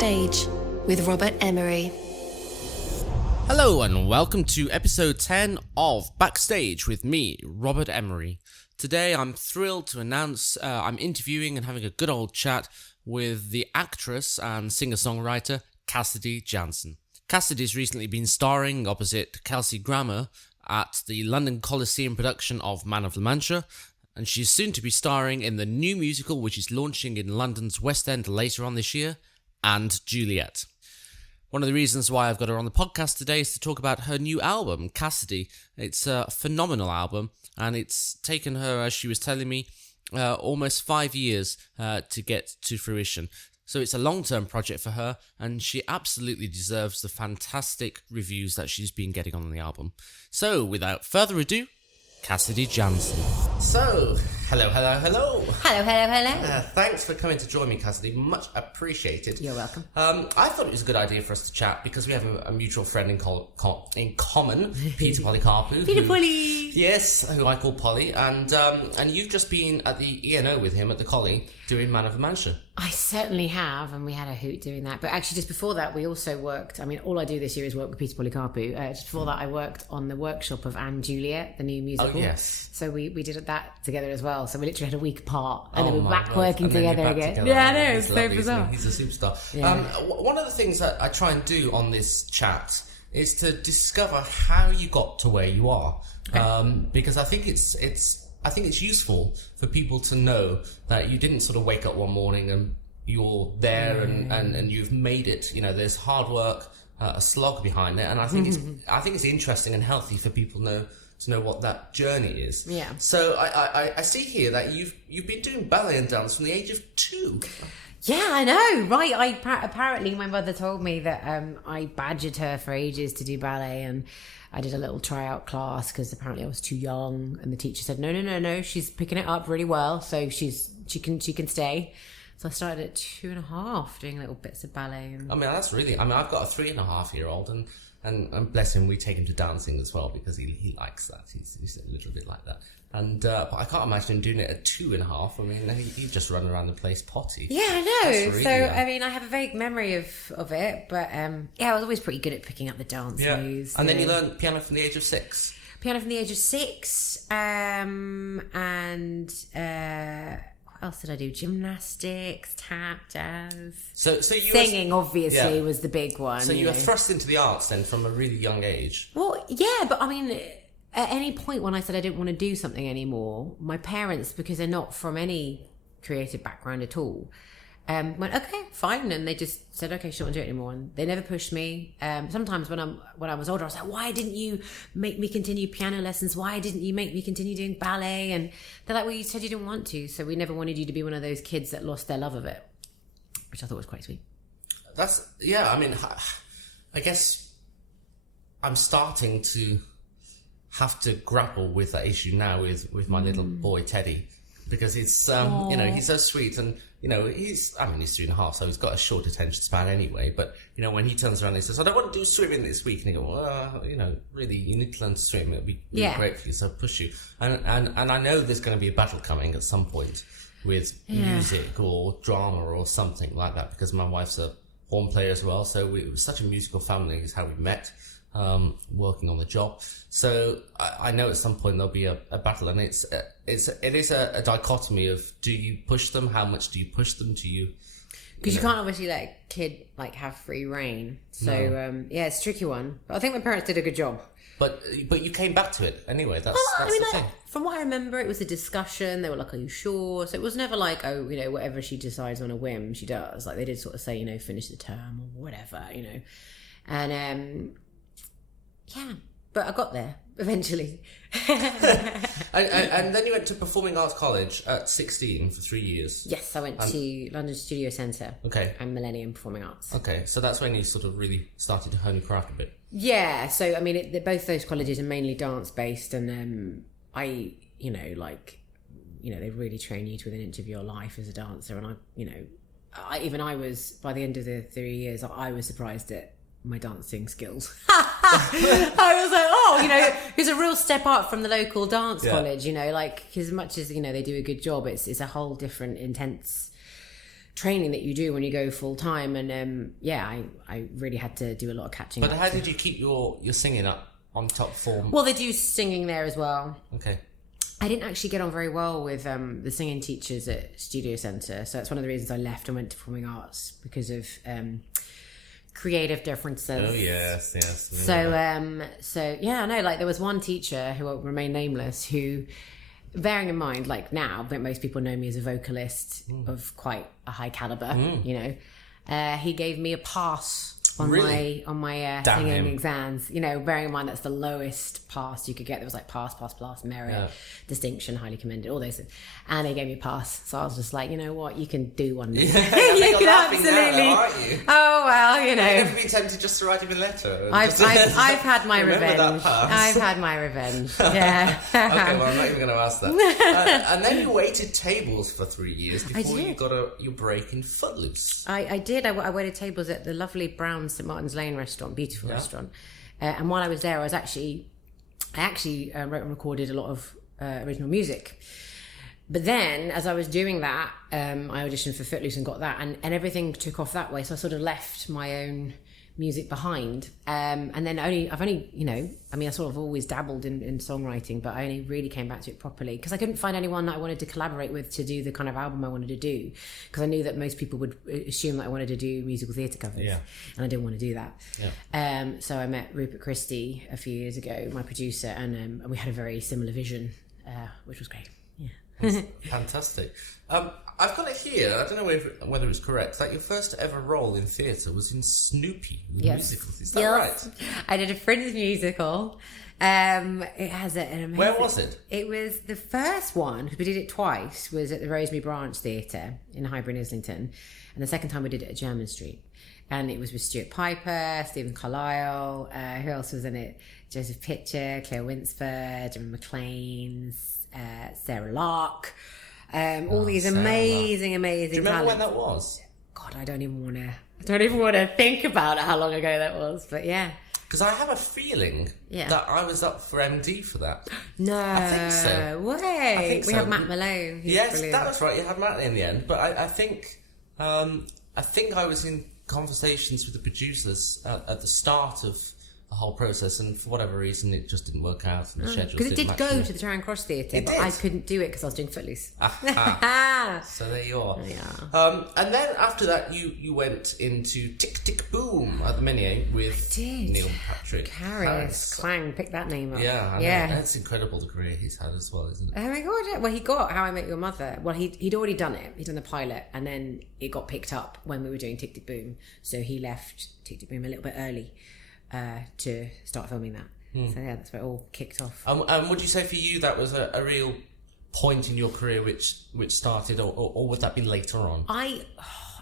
Backstage with Robert Emery. Hello and welcome to episode 10 of Backstage with me, Robert Emery. Today I'm thrilled to announce I'm interviewing and having a good old chat with the actress and singer-songwriter Cassidy Janson. Cassidy's recently been starring opposite Kelsey Grammer at the London Coliseum production of Man of La Mancha, and she's soon to be starring in the new musical which is launching in London's West End later on this year, and Juliet. One of the reasons why I've got her on the podcast today is to talk about her new album, Cassidy. It's a phenomenal album, and it's taken her, as she was telling me, almost 5 years to get to fruition. So it's a long-term project for her, and she absolutely deserves the fantastic reviews that she's been getting on the album. So, without further ado, Cassidy Janson. So, hello. Hello. Thanks for coming to join me, Cassidy. Much appreciated. You're welcome. I thought it was a good idea for us to chat because we have a mutual friend in common, Peter Polycarpou. Peter Polly! Yes, who I call Polly. And you've just been at the ENO with him at the Collie doing Man of La Mancha. I certainly have, and we had a hoot doing that. But actually, just before that, we also worked. I mean, all I do this year is work with Peter Polycarpou. Just before that, I worked on the workshop of and Juliet, the new musical. Oh, yes. So we did that together as well. So we literally had a week apart, and then we're back God. working And then together you're back again. together. Yeah, I know, He's it's lovely, so bizarre. He's a superstar. Yeah. One of the things that I try and do on this chat is to discover how you got to where you are, because I think it's useful for people to know that you didn't sort of wake up one morning and you're there and you've made it. You know, there's hard work, a slog behind it, and I think it's interesting and healthy for people to know what that journey is. Yeah. So I see here that you've been doing ballet and dance from the age of 2. Yeah, I know, right? Apparently my mother told me that I badgered her for ages to do ballet, and I did a little tryout class because apparently I was too young, and the teacher said, no, she's picking it up really well, so she can stay. So I started at 2.5 doing little bits of ballet. And... I've got a 3.5-year-old, and bless him, we take him to dancing as well because he likes that. He's a little bit like that. And but I can't imagine him doing it at 2.5. I mean, he'd just run around the place potty. Yeah, I know. Really so, young. I mean, I have a vague memory of it, but I was always pretty good at picking up the dance moves. And then you learned piano from the age of 6. Piano from the age of 6, and what else did I do? Gymnastics, tap, jazz. So you singing obviously was the big one. So you were thrust into the arts then from a really young age. Well, yeah, but I mean, at any point when I said I didn't want to do something anymore, my parents, because they're not from any creative background at all, went, okay, fine, and they just said, okay, she don't want to do it anymore, and they never pushed me. Sometimes when I was older, I was like, why didn't you make me continue piano lessons? Why didn't you make me continue doing ballet? And they're like, well, you said you didn't want to, so we never wanted you to be one of those kids that lost their love of it, which I thought was quite sweet. I mean, I guess I'm starting to have to grapple with that issue now with my little boy Teddy, because it's he's so sweet, and he's 3.5, so he's got a short attention span anyway. But when he turns around and he says, I don't want to do swimming this week, and you go, well, really, you need to learn to swim, it'll be really great for you, so push you. And I know there's going to be a battle coming at some point with music or drama or something like that, because my wife's a horn player as well, so it was such a musical family is how we met, working on the job. So I know at some point there'll be a battle, and it is a dichotomy of, do you push them? How much do you push them? Do you? Because you can't obviously let a kid have free reign. So it's a tricky one. But I think my parents did a good job. But you came back to it anyway. That's the thing. From what I remember, it was a discussion. They were like, "Are you sure?" So it was never like, "Oh, whatever she decides on a whim, she does." Like they did sort of say, finish the term or whatever, and but I got there eventually. and then you went to Performing Arts College at 16 for 3 years. Yes, I went to London Studio Centre. Okay. And Millennium Performing Arts. Okay, so that's when you sort of really started to hone your craft a bit. Yeah, so I mean, both those colleges are mainly dance based, and they really train you to within an inch of your life as a dancer. And I was, by the end of the 3 years, I was surprised at my dancing skills. I was like, it's a real step up from the local dance college, as much as, they do a good job, it's a whole different intense training that you do when you go full time. And I really had to do a lot of catching up. But how did you keep your singing up on top form? Well, they do singing there as well. Okay. I didn't actually get on very well with the singing teachers at Studio Centre, so that's one of the reasons I left and went to performing arts, because of creative differences. Oh yes. So yeah, no, like there was one teacher who will remain nameless, who, bearing in mind, like now, but most people know me as a vocalist of quite a high caliber. You know, he gave me a pass on my singing exams. You know, bearing in mind that's the lowest pass you could get. There was like pass, merit, distinction, highly commended, all those things. And they gave me a pass. So I was just like, you know what, you can do one. Yeah, you can absolutely. Now, though, aren't you? Oh well, you know. Have you ever been tempted just to write him a letter? I've had my revenge. That pass? I've had my revenge. Yeah. Okay, well, I'm not even going to ask that. And then you waited tables for 3 years before you got your break in Footloose. I did. I waited tables at the lovely Brown St Martin's Lane restaurant, beautiful restaurant. And while I was there, I actually wrote and recorded a lot of original music. But then, as I was doing that, I auditioned for Footloose and got that, and everything took off that way. So I sort of left my own music behind. And then I've only, you know, I mean, I sort of always dabbled in songwriting, but I only really came back to it properly because I couldn't find anyone that I wanted to collaborate with to do the kind of album I wanted to do, because I knew that most people would assume that I wanted to do musical theatre covers, and I didn't want to do that. So I met Rupert Christie a few years ago, my producer, and we had a very similar vision, which was great. Fantastic. I've got it here. I don't know whether it's correct. That your first ever role in theatre was in Snoopy, the musical. Is that right? I did a Prince musical. It has an amazing... Where was it? It was the first one, because we did it twice, was at the Rosemary Branch Theatre in Highbury in Islington. And the second time we did it at Jermyn Street. And it was with Stuart Piper, Stephen Carlyle, who else was in it? Joseph Pitcher, Claire Winsford, Jimmy McLean, Sarah Lark, all these amazing Do you remember talents. when that was? God, I don't even want to think about it, how long ago that was. But yeah, because I have a feeling that I was up for MD for that. No, I think so. Way. I think we so. have Matt Malone. Yes, brilliant. that was right. You had Matt in the end, but I think I was in conversations with the producers at the start of the whole process, and for whatever reason it just didn't work out, and the schedule because it did go match to the Charing Cross Theatre, It but did. I couldn't do it because I was doing Footloose. So there you are. And then after that you went into Tick Tick Boom at the Minier with Neil Patrick Harris. Clang, pick that name up. Yeah, I know. That's incredible, the career he's had as well, isn't it? Oh my god, yeah. Well, he got How I Met Your Mother. Well, he'd already done it. He'd done the pilot, and then it got picked up when we were doing Tick Tick Boom. So he left Tick Tick Boom a little bit early to start filming that. So yeah, that's where it all kicked off. And would you say for you that was a real point in your career which started, or would that be later on?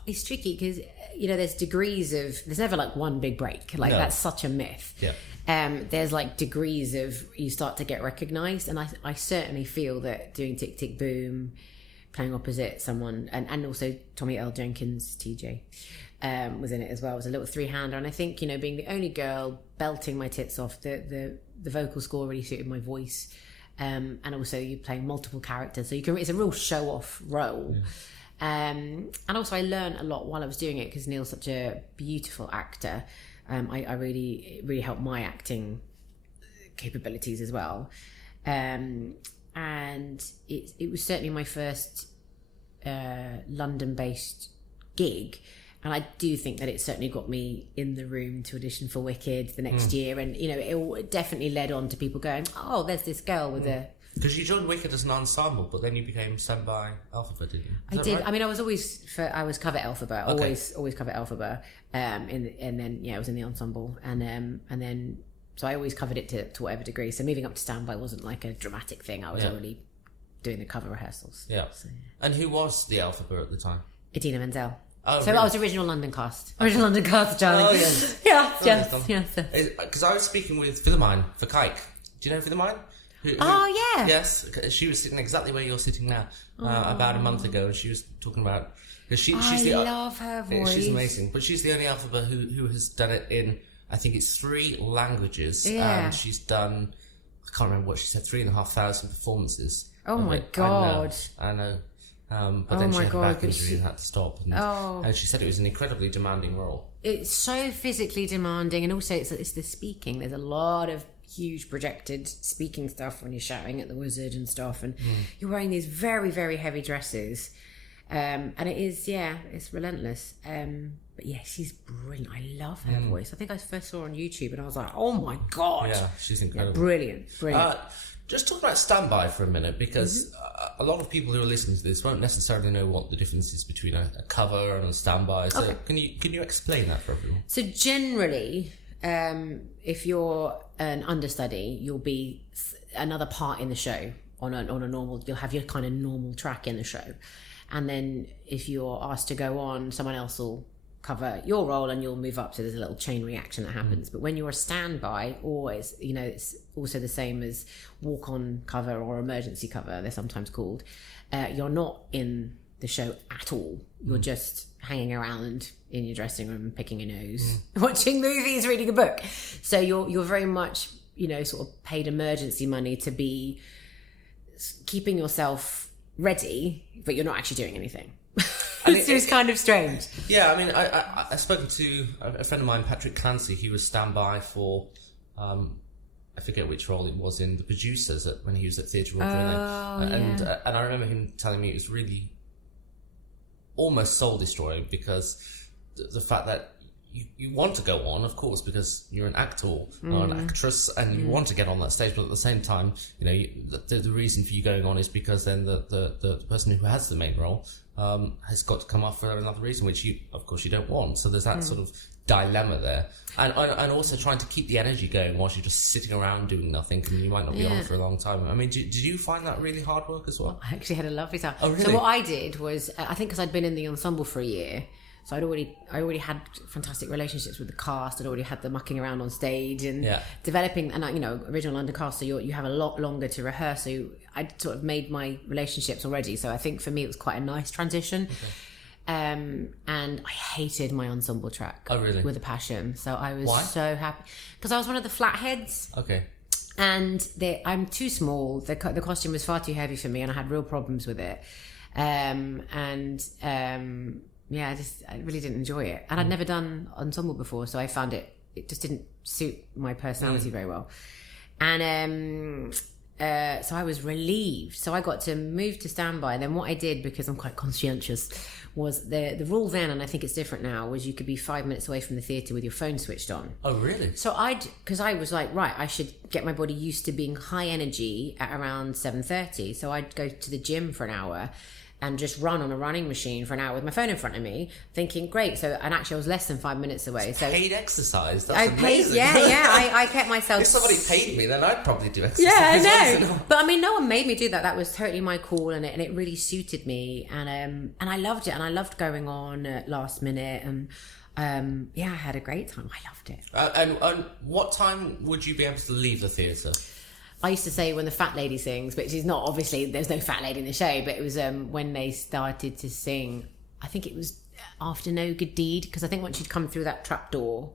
It's tricky because, you know, there's never like one big break. Like that's such a myth. Yeah. There's like degrees of, you start to get recognised, and I certainly feel that doing Tick Tick Boom, playing opposite someone, and also Tommy Earl Jenkins, TJ, was in it as well. It was a little three-hander, and I think, you know, being the only girl belting my tits off, the vocal score really suited my voice, and also you playing multiple characters, so it's a real show-off role. And also I learned a lot while I was doing it, because Neil's such a beautiful actor. I really helped my acting capabilities as well, and it was certainly my first London-based gig. And I do think that it certainly got me in the room to audition for Wicked the next year. And, you know, it definitely led on to people going, oh, there's this girl with a... Because you joined Wicked as an ensemble, but then you became sung by Elphaba, didn't you? I did. Right? I mean, I was cover Elphaba, always cover Elphaba. And then, I was in the ensemble. And then, so I always covered it to whatever degree. So moving up to standby wasn't like a dramatic thing. I was already doing the cover rehearsals. Yeah. So, And who was the Elphaba at the time? Idina Menzel. Oh, so really? I was original London cast, Charlie. Oh, yes. yes. Because I was speaking with Philomine for Kike. Do you know Philomine? Yeah. Yes, she was sitting exactly where you're sitting now, about a month ago, and she was talking about... I love her voice. She's amazing, but she's the only Elphaba who has done it in, I think it's 3 languages, and she's done, I can't remember what she said, 3,500 performances. Oh my God. I know. but then she had a back injury and had to stop. And she said it was an incredibly demanding role. It's so physically demanding, and also it's the speaking. There's a lot of huge projected speaking stuff when you're shouting at the wizard and stuff, and you're wearing these very, very heavy dresses. And it is, it's relentless. But yeah, she's brilliant. I love her voice. I think I first saw her on YouTube and I was like, oh my God. Yeah, she's incredible. Yeah, brilliant. Just talk about standby for a minute, because a lot of people who are listening to this won't necessarily know what the difference is between a cover and a standby. So can you explain that for everyone? So generally, if you're an understudy, you'll be another part in the show on a normal. You'll have your kind of normal track in the show. And then if you're asked to go on, someone else will cover your role and you'll move up. So there's a little chain reaction that happens. But when you're a standby, always, it's also the same as walk-on cover or emergency cover, they're sometimes called. You're not in the show at all. You're just hanging around in your dressing room, picking your nose, watching movies, reading a book. So you're very much, sort of paid emergency money to be keeping yourself ready, but you're not actually doing anything. It's kind of strange. Yeah, I mean, I've spoken to a friend of mine, Patrick Clancy. He was standby for, I forget which role it was in, The Producers, when he was at Theatre Royal Berlin. And I remember him telling me it was really almost soul destroying, because the fact that you want to go on, of course, because you're an actor or an actress and you want to get on that stage, but at the same time, the reason for you going on is because then the person who has the main role has got to come off for another reason, which of course you don't want. So there's that sort of dilemma there, and also trying to keep the energy going whilst you're just sitting around doing nothing, and you might not be on for a long time. I mean, did you find that really hard work as well? I actually had a lovely time. Oh, really? So what I did was, I think because I'd been in the ensemble for a year, so I already had fantastic relationships with the cast. I'd already had them mucking around on stage and developing, and original London cast. So you have a lot longer to rehearse. So I'd sort of made my relationships already. So I think for me it was quite a nice transition. Okay. And I hated my ensemble track. Oh, really? With a passion. So I was so happy because I was one of the flatheads. Okay. And I'm too small. The costume was far too heavy for me, and I had real problems with it. I really didn't enjoy it. And I'd never done ensemble before, so I found it just didn't suit my personality very well. And so I was relieved. So I got to move to standby. And then what I did, because I'm quite conscientious, was the rule then, and I think it's different now, was you could be 5 minutes away from the theatre with your phone switched on. Oh, really? So because I was like, right, I should get my body used to being high energy at around 7:30. So I'd go to the gym for an hour and just run on a running machine for an hour with my phone in front of me, thinking, great. So, and actually I was less than 5 minutes away. So paid exercise. That's amazing. I kept myself. If somebody paid me, then I'd probably do exercise. Yeah, I know. But I mean, no one made me do that. That was totally my call, and it really suited me. And I loved it. And I loved going on at last minute. And I had a great time. I loved it. And what time would you be able to leave the theatre? I used to say when the fat lady sings, which is not, obviously, there's no fat lady in the show, but it was when they started to sing, I think it was after No Good Deed, because I think once you'd come through that trap door,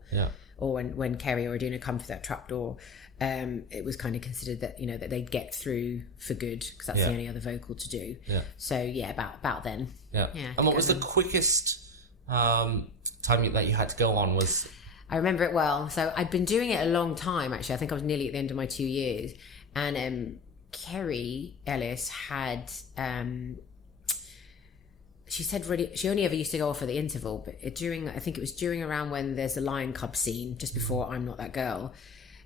or when Kerry or Adina come through that trap door, it was kind of considered that, that they'd get through for good, because that's the only other vocal to do. Yeah. So, about then. Yeah. And what was the quickest time that you had to go on was... I remember it well. So I'd been doing it a long time, actually. I think I was nearly at the end of my 2 years. And Kerry Ellis had... she said she only ever used to go off at the interval, but I think it was during around when there's the Lion Cub scene, just before I'm Not That Girl.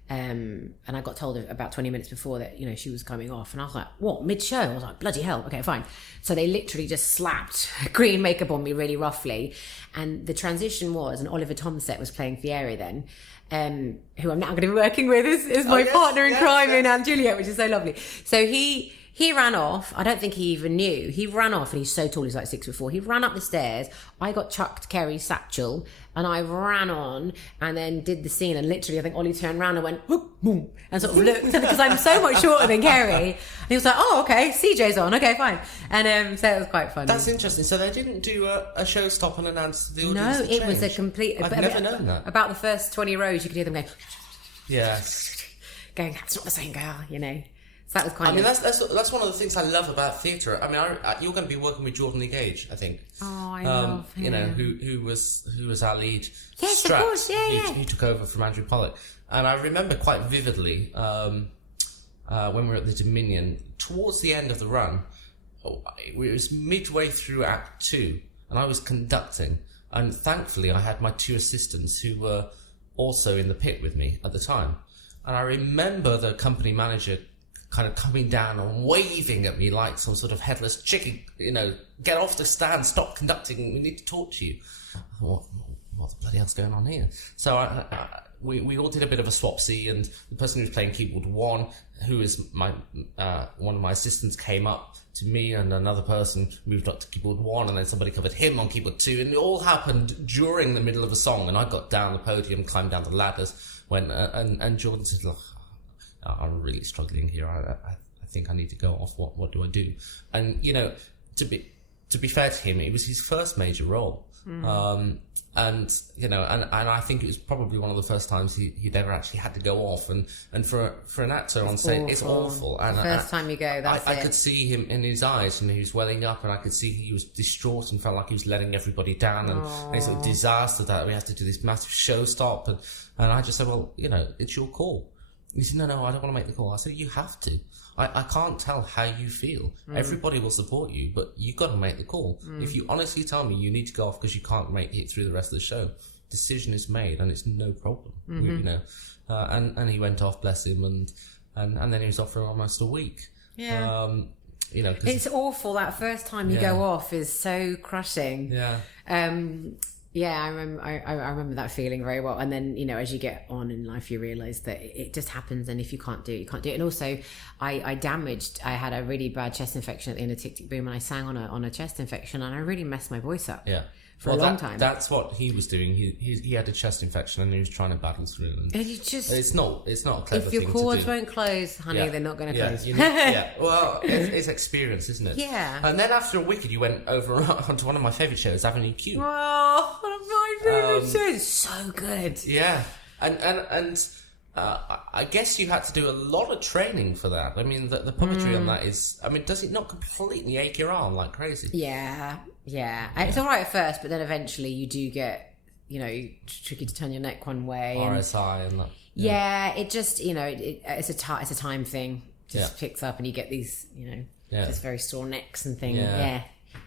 And I got told about 20 minutes before that, she was coming off. And I was like, what, mid-show? I was like, bloody hell, okay, fine. So they literally just slapped green makeup on me really roughly. And the transition was, and Oliver Tomset was playing Fieri then, who I'm now going to be working with is my partner in crime in Anne Juliet, which is so lovely. So he ran off. I don't think he even knew. He ran off, and he's so tall, he's like 6'4". He ran up the stairs. I got chucked Kerry's satchel, and I ran on and then did the scene. And literally, I think Ollie turned around and went, whoop, boom, and sort of looked, because I'm so much shorter than Kerry. And he was like, oh, okay, CJ's on. Okay, fine. And so it was quite funny. That's interesting. So they didn't do a show stop and announce the audience. No, it was a complete... I've never known that. About the first 20 rows, you could hear them going... Yes. Going, that's not the same girl, So that was kind I mean, of... that's one of the things I love about theatre. I mean, you're going to be working with Jordan Lee Gage, I think. Oh, I love him. You know, who was our lead. Yes, Strat, of course, yeah. Who took over from Andrew Pollock. And I remember quite vividly when we were at the Dominion, towards the end of the run, it was midway through Act 2, and I was conducting. And thankfully, I had my 2 assistants who were also in the pit with me at the time. And I remember the company manager kind of coming down and waving at me like some sort of headless chicken, you know, get off the stand, stop conducting, we need to talk to you. I thought, what the bloody hell's going on here? So we all did a bit of a swapsy, and the person who was playing keyboard 1, who is my one of my assistants, came up to me, and another person moved up to keyboard 1, and then somebody covered him on keyboard 2, and it all happened during the middle of a song. And I got down the podium, climbed down the ladders, and Jordan said, look, I'm really struggling here. I think I need to go off. What do I do? And you know, to be fair to him, it was his first major role. And you know, and I think it was probably one of the first times he'd ever actually had to go off. And for an actor on stage, it's awful. And the first time you go, I could see him in his eyes, and he was welling up, and I could see he was distraught and felt like he was letting everybody down, and it's a disaster that we have to do this massive show stop. And I just said, well, you know, it's your call. He said, no, I don't want to make the call. I said, you have to. I can't tell how you feel. Everybody will support you, but you've got to make the call. If you honestly tell me you need to go off because you can't make it through the rest of the show, decision is made, and it's no problem. You know, and he went off, bless him, and then he was off for almost a week. Yeah. You know, it's awful. That first time you go off is so crushing. Yeah. Yeah, I remember that feeling very well. And then, you know, as you get on in life, you realise that it just happens, and if you can't do it, you can't do it. And also, I had a really bad chest infection at the end of Tick Tick Boom, and I sang on a chest infection, and I really messed my voice up. Yeah. For a long time. That's what he was doing. He had a chest infection, and he was trying to battle through. And you just, it's not a clever thing to do. If your cords won't close, honey, they're not going to close. Well, it's experience, isn't it? Yeah. And then after Wicked, you went over onto one of my favourite shows, Avenue Q. Oh, one of my favourite shows. So good. Yeah, and I guess you had to do a lot of training for that. I mean, the puppetry on that is. I mean, does it not completely ache your arm like crazy? Yeah. It's all right at first, but then eventually you do get, you know, tricky to turn your neck one way. RSI and that. Yeah, it just, you know, it's a time thing. Just picks up, and you get these, you know, just very sore necks and things.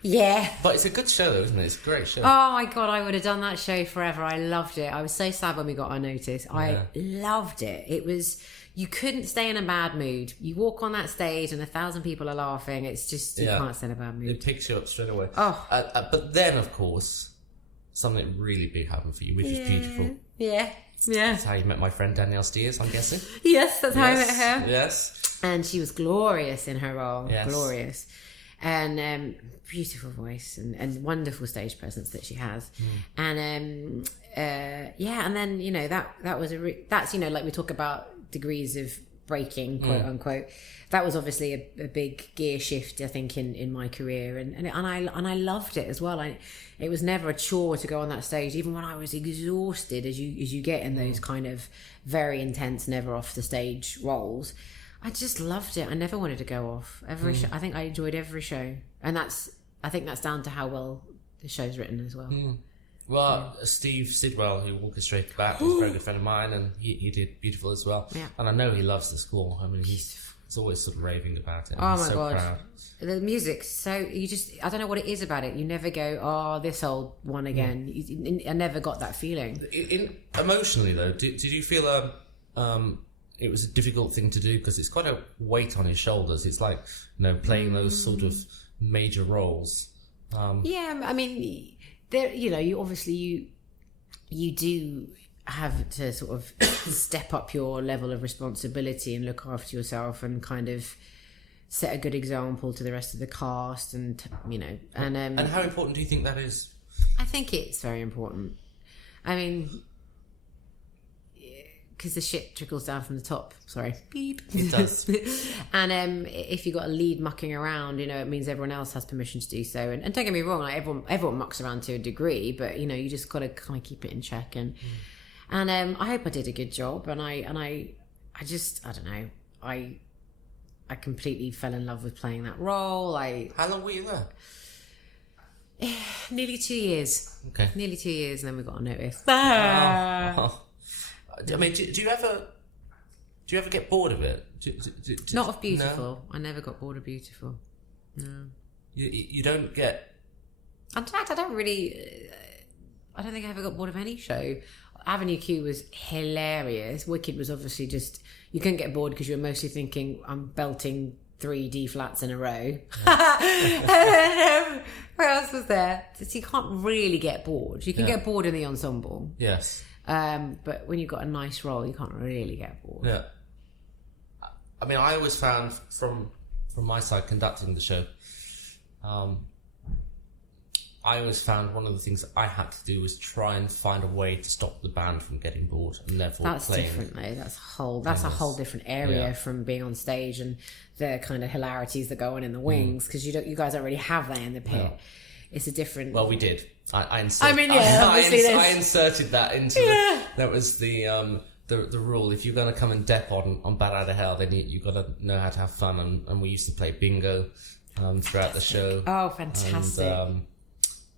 Yeah. But it's a good show, though, isn't it? It's a great show. Oh my God, I would have done that show forever. I loved it. I was so sad when we got our notice. I loved it. It was, you couldn't stay in a bad mood. You walk on that stage and 1,000 people are laughing. It's just, you can't stay in a bad mood. It picks you up straight away. Oh. But then, of course, something really big happened for you, which is beautiful. Yeah. That's how you met my friend Danielle Steers, I'm guessing. Yes, that's how I met her. Yes. And she was glorious in her role. Yes. Glorious. And beautiful voice and wonderful stage presence that she has. And and then, you know, that was that's, you know, like we talk about degrees of breaking, quote unquote. That was obviously a big gear shift, I think, in my career, and I loved it as well. It was never a chore to go on that stage, even when I was exhausted, as you get in those kind of very intense, never off the stage roles. I just loved it. I never wanted to go off. Every show, I think I enjoyed every show, and I think that's down to how well the show's written as well. Well, Steve Sidwell, who orchestrated that, is a very good friend of mine, and he did beautiful as well. Yeah. And I know he loves the score. I mean, he's always sort of raving about it. Oh my so God. Proud. The music, so I don't know what it is about it. You never go, oh, this old one again. I never got that feeling. Emotionally, though, did you feel it was a difficult thing to do, because it's quite a weight on his shoulders? It's like, you know, playing those sort of major roles. Yeah, I mean, there, you know, you do have to sort of step up your level of responsibility and look after yourself and kind of set a good example to the rest of the cast, and you know, and how important do you think that is? I think it's very important. I mean, because the shit trickles down from the top. Sorry, beep. It does. And if you got a lead mucking around, you know, it means everyone else has permission to do so. And don't get me wrong, like everyone mucks around to a degree, but you know, you just got to kind of keep it in check. And I hope I did a good job. And I just, I don't know, I completely fell in love with playing that role. How long were you there? Nearly 2 years. Okay. Nearly 2 years, and then we got a notice. Oh. I mean, do you ever get bored of it? Not of Beautiful. No? I never got bored of Beautiful. No. You don't get... In fact, I don't think I ever got bored of any show. Avenue Q was hilarious. Wicked was obviously just... You couldn't get bored because you were mostly thinking, I'm belting 3 D flats in a row. Yeah. What else was there? So you can't really get bored. You can get bored in the ensemble. Yes. But when you've got a nice role, you can't really get bored. Yeah. I mean, I always found from my side conducting the show, I always found one of the things that I had to do was try and find a way to stop the band from getting bored and therefore that's playing. Different though. That's a whole different area from being on stage and the kind of hilarities that go on in the wings, because you guys don't really have that in the pit. No. It's a different... Well, we did. I inserted that into that was the rule. If you're going to come and dep on Bad Out of Hell, then you've got to know how to have fun, and we used to play bingo throughout the show. Oh, fantastic.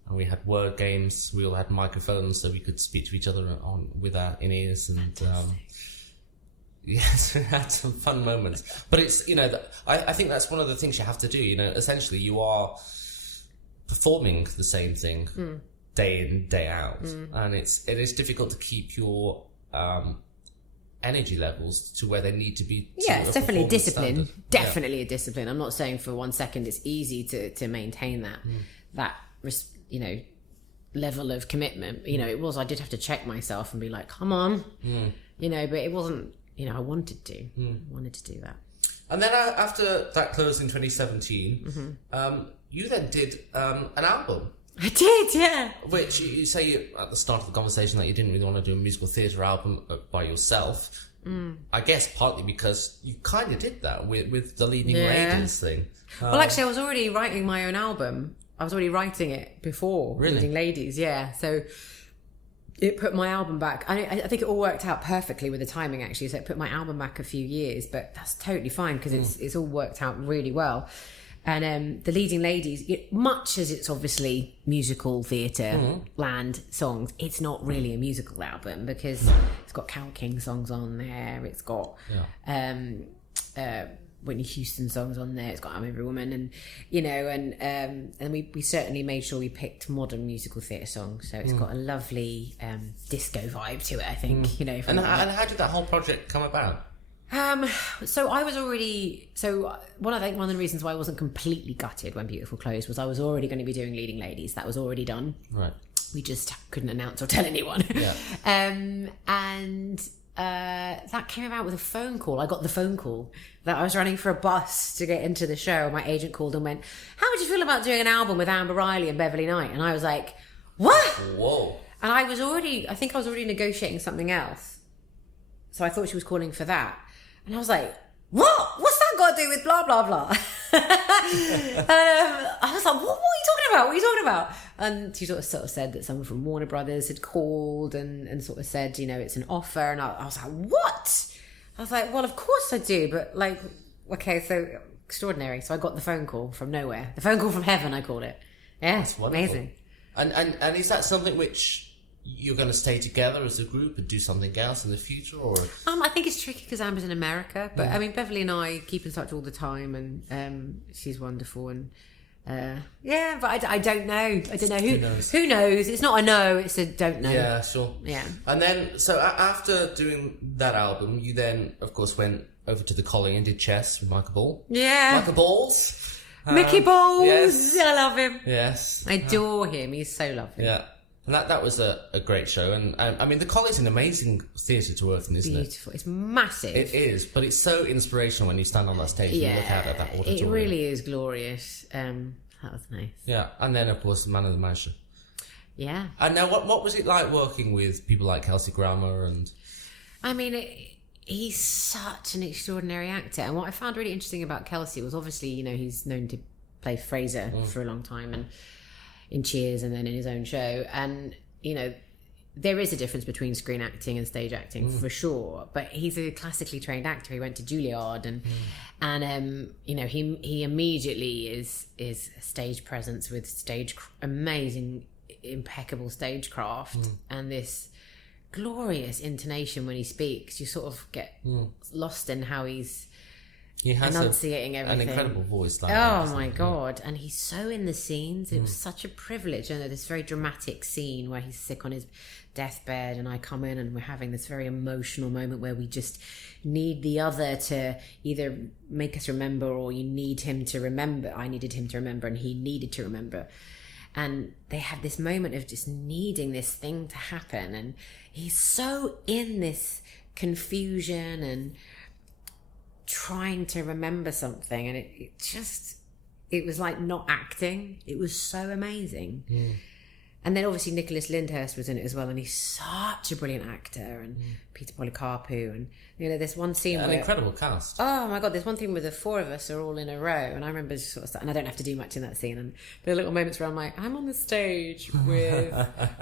And we had word games. We all had microphones so we could speak to each other with our in-ears. And yes, we had some fun moments. But it's, I think that's one of the things you have to do. Essentially you are performing the same thing day in, day out. And it is difficult to keep your energy levels to where they need to be. Yeah, it's definitely discipline. Standard. Definitely a discipline. I'm not saying for 1 second it's easy to maintain that level of commitment. It was, I did have to check myself and be like, come on, but it wasn't, I wanted to. I wanted to do that. And then after that closed in 2017, you then did an album. I did, yeah. Which you say at the start of the conversation that you didn't really want to do a musical theatre album by yourself. I guess partly because you kind of did that with the Leading Ladies thing. Well, actually, I was already writing my own album. I was already writing it before Leading Ladies, yeah. So it put my album back. I think it all worked out perfectly with the timing, actually. So it put my album back a few years, but that's totally fine because it's all worked out really well. And the Leading Ladies, much as it's obviously musical theatre land songs, it's not really a musical album because it's got Carole King songs on there. It's got Whitney Houston songs on there. It's got I'm Every Woman, and we certainly made sure we picked modern musical theatre songs. So it's got a lovely disco vibe to it, I think. And how did that whole project come about? So I was already... So one of the reasons why I wasn't completely gutted when Beautiful closed was I was already going to be doing Leading Ladies. That was already done. Right. We just couldn't announce or tell anyone. Yeah. That came about with a phone call. I got the phone call that I was running for a bus to get into the show. My agent called and went, how would you feel about doing an album with Amber Riley and Beverley Knight? And I was like, what? Whoa. And I think I was already negotiating something else. So I thought she was calling for that. And I was like, what? What's that got to do with blah, blah, blah? I was like, what are you talking about? What are you talking about? And she sort of said that someone from Warner Brothers had called and sort of said, it's an offer. And I was like, what? I was like, well, of course I do. But okay, so extraordinary. So I got the phone call from nowhere. The phone call from heaven, I called it. Yeah, that's wonderful. Amazing. And is that something which you're going to stay together as a group and do something else in the future, or? I think it's tricky because Amber's in America, but I mean Beverley and I keep in touch all the time, and she's wonderful, and but I don't know. I don't know who knows. It's not a no, it's a don't know. Yeah, sure. Yeah. And then so after doing that album, you then of course went over to the Collie and did Chess with Michael Ball. Yeah. Michael Balls. Mickey Balls. Yes. I love him. Yes. I adore him. He's so lovely. Yeah. And that was a great show. And I mean, the Collie's an amazing theatre to work in, isn't it? Beautiful. It's massive. It is, but it's so inspirational when you stand on that stage and you look out at that auditorium. It really is glorious. That was nice. Yeah. And then, of course, Man of the Mansion. Yeah. And now, what was it like working with people like Kelsey Grammer and... I mean, he's such an extraordinary actor. And what I found really interesting about Kelsey was obviously, he's known to play Fraser for a long time and in Cheers and then in his own show. And, there is a difference between screen acting and stage acting for sure, but he's a classically trained actor. He went to Juilliard and you know, he immediately is a stage presence with amazing, impeccable stagecraft and this glorious intonation when he speaks. You sort of get lost in how he has enunciating everything. An incredible voice. My God. And he's so in the scenes. It was such a privilege. You know, this very dramatic scene where he's sick on his deathbed and I come in and we're having this very emotional moment where we just need the other to either make us remember, or you need him to remember. I needed him to remember and he needed to remember. And they have this moment of just needing this thing to happen. And he's so in this confusion and trying to remember something, and it was like not acting. It was so amazing. And then obviously Nicholas Lyndhurst was in it as well, and he's such a brilliant actor, and Peter Polycarpou, and you know, there's one scene an incredible cast. Oh my God, there's one thing where the four of us are all in a row, and I remember just sort of, and I don't have to do much in that scene, and there are little moments where I'm like, I'm on the stage with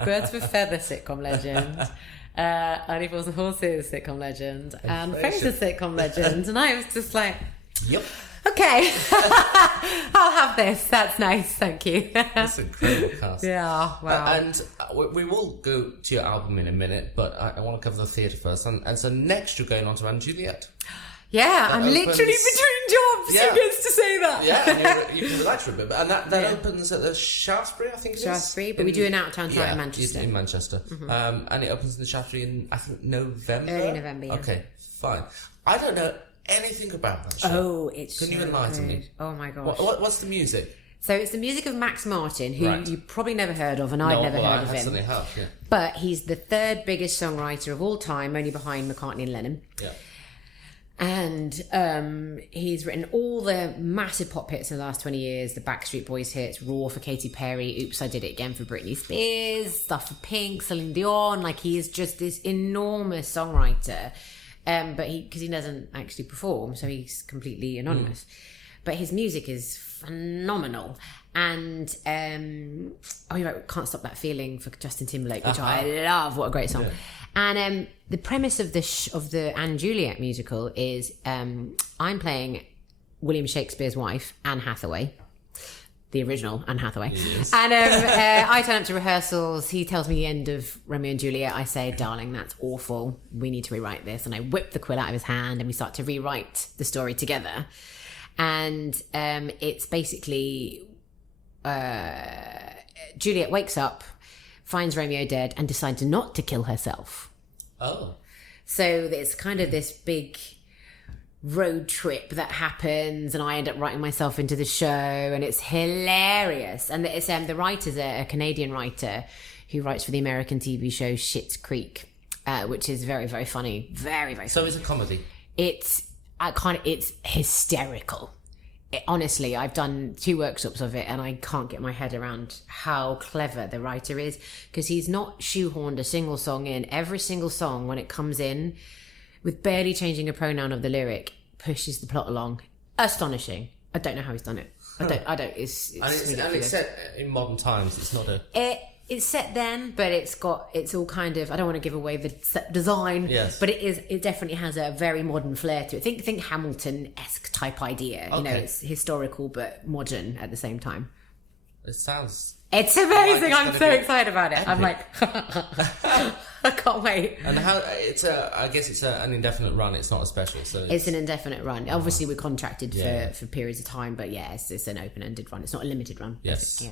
Birds of a Feather sitcom legend, Only Fools and Horses sitcom legend, and Frasier sitcom legend, and I was just like, yep. Okay, I'll have this. That's nice, thank you. That's an incredible cast. Yeah, wow. And we will go to your album in a minute, but I want to cover the theatre first. And so next you're going on to Anne Juliet. Yeah, I'm literally between jobs. Yeah. Who gets to say that? Yeah, and you can relax for a bit. And that opens at the Shaftesbury, I think it is. Shaftesbury, but we do an out-of-town show in Manchester. In Manchester. And it opens in the Shaftesbury in, I think, November? Early November, yeah. Okay, fine. I don't know anything about that show. Oh, it's Can you enlighten me? Oh my gosh. What's the music? So it's the music of Max Martin, who you probably never heard of, and I've never heard of him. I certainly have, yeah. But he's the third biggest songwriter of all time, only behind McCartney and Lennon. Yeah. And he's written all the massive pop hits in the last 20 years, the Backstreet Boys hits, Raw for Katy Perry, Oops, I Did It Again for Britney Spears, stuff for Pink, Celine Dion. Like, he is just this enormous songwriter. But because he doesn't actually perform, so he's completely anonymous. But his music is phenomenal. And you're right, Can't Stop That Feeling for Justin Timberlake, which I love. What a great song. Yeah. And the premise of the Anne Juliet musical is I'm playing William Shakespeare's wife, Anne Hathaway, the original Anne Hathaway. And I turn up to rehearsals. He tells me the end of Romeo and Juliet. I say, darling, that's awful. We need to rewrite this. And I whip the quill out of his hand and we start to rewrite the story together. And it's basically Juliet wakes up, finds Romeo dead, and decides not to kill herself. Oh. So it's kind of this big road trip that happens, and I end up writing myself into the show, and it's hilarious. And it's the writer's a Canadian writer who writes for the American TV show Schitt's Creek, which is very, very funny. Very, very funny. So it's a comedy? It's hysterical. Honestly, I've done 2 workshops of it and I can't get my head around how clever the writer is, because he's not shoehorned a single song in. Every single song, when it comes in, with barely changing a pronoun of the lyric, pushes the plot along. Astonishing. I don't know how he's done it. I don't. It's set in modern times. It's not a. It's set then, but it's all kind of, I don't want to give away the set design, yes, but it definitely has a very modern flair to it. Think Hamilton-esque type idea. Okay. You know, it's historical but modern at the same time. It sounds... It's amazing. I'm so excited about it. Epic. I'm like, I can't wait. And how I guess it's an indefinite run. It's not a special. So it's an indefinite run. Obviously, we're contracted for periods of time, but yes, it's an open-ended run. It's not a limited run. Yes. Yeah.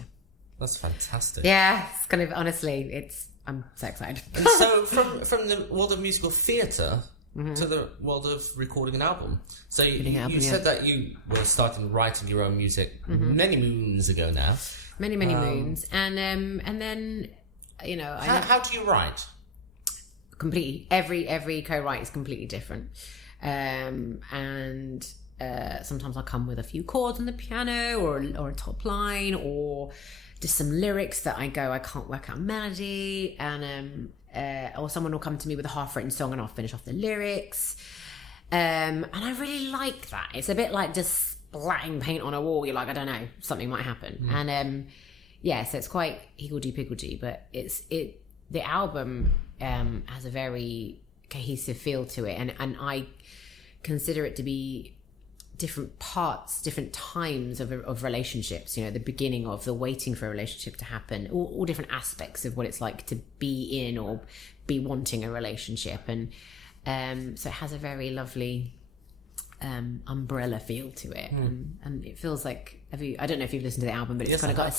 That's fantastic. Yeah, it's kind of, honestly, I'm so excited. And so from the world of musical theatre to the world of recording an album. So you said that you were starting writing your own music many moons ago now. Many moons. And then, you know... How do you write? Completely. Every co-write is completely different. And sometimes I'll come with a few chords on the piano or a top line, or just some lyrics that I can't work out melody, and or someone will come to me with a half-written song and I'll finish off the lyrics, and I really like that. It's a bit like just splatting paint on a wall. You're like, I don't know, something might happen, and so it's quite higgledy-piggledy, but the album has a very cohesive feel to it, and I consider it to be different parts, different times of relationships, you know, the beginning of the waiting for a relationship to happen, all different aspects of what it's like to be in or be wanting a relationship. And so it has a very lovely umbrella feel to it, and it feels like, I don't know if you've listened to the album, but it's kind of got a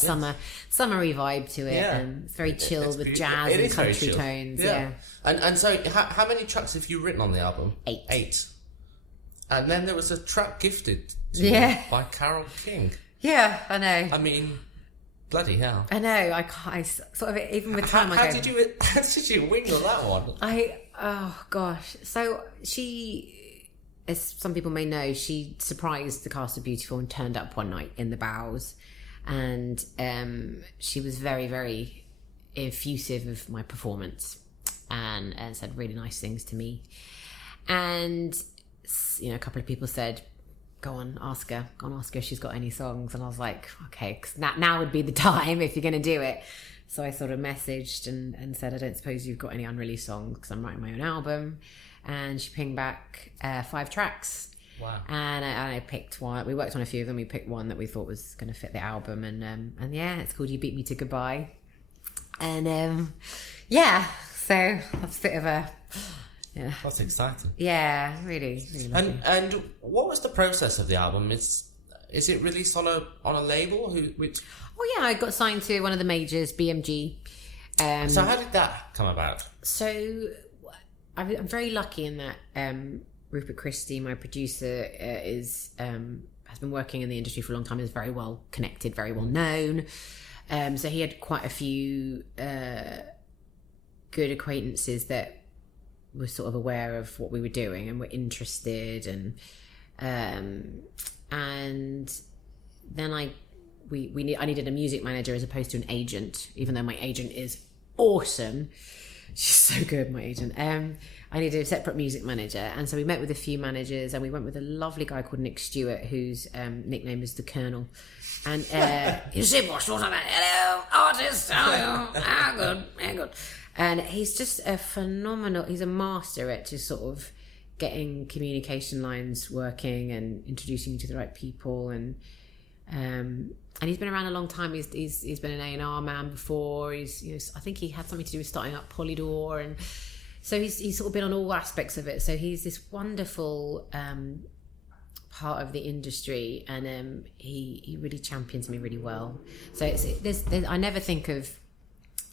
summery vibe to it, and it's very chilled with jazz and country tones. And so how many tracks have you written on the album? 8. And then there was a track gifted to you by Carole King. Yeah, I know. I mean, bloody hell. I know. I sort of, even with time, how did you wing on that one? Oh gosh. So she, as some people may know, she surprised the cast of Beautiful and turned up one night in the bows, and she was very, very effusive of my performance, and said really nice things to me. And you know, a couple of people said, go on, ask her if she's got any songs. And I was like, okay, 'cause now would be the time if you're going to do it. So I sort of messaged and said, I don't suppose you've got any unreleased songs, because I'm writing my own album. And she pinged back 5 tracks. Wow. And I picked one. We worked on a few of them. We picked one that we thought was going to fit the album. And yeah, it's called You Beat Me to Goodbye. And yeah, so that's a bit of a... Yeah, that's exciting. Yeah, really, really lovely. And what was the process of the album? Is it released on a label? Oh yeah, I got signed to one of the majors, BMG. So how did that come about? So I'm very lucky in that Rupert Christie, my producer, has been working in the industry for a long time. Is very well connected, very well known. So he had quite a few good acquaintances that were sort of aware of what we were doing and were interested, and then I needed a music manager as opposed to an agent, even though my agent is awesome. She's so good, my agent. I needed a separate music manager, and so we met with a few managers, and we went with a lovely guy called Nick Stewart, whose nickname is the Colonel. And you see, boss, what's that? Hello, artist. Hello, good. And he's just a phenomenal, he's a master at just sort of getting communication lines working and introducing you to the right people. And he's been around a long time. He's been an A&R man before. I think he had something to do with starting up Polydor. And so he's sort of been on all aspects of it. So he's this wonderful part of the industry, and he really champions me really well. So I never think of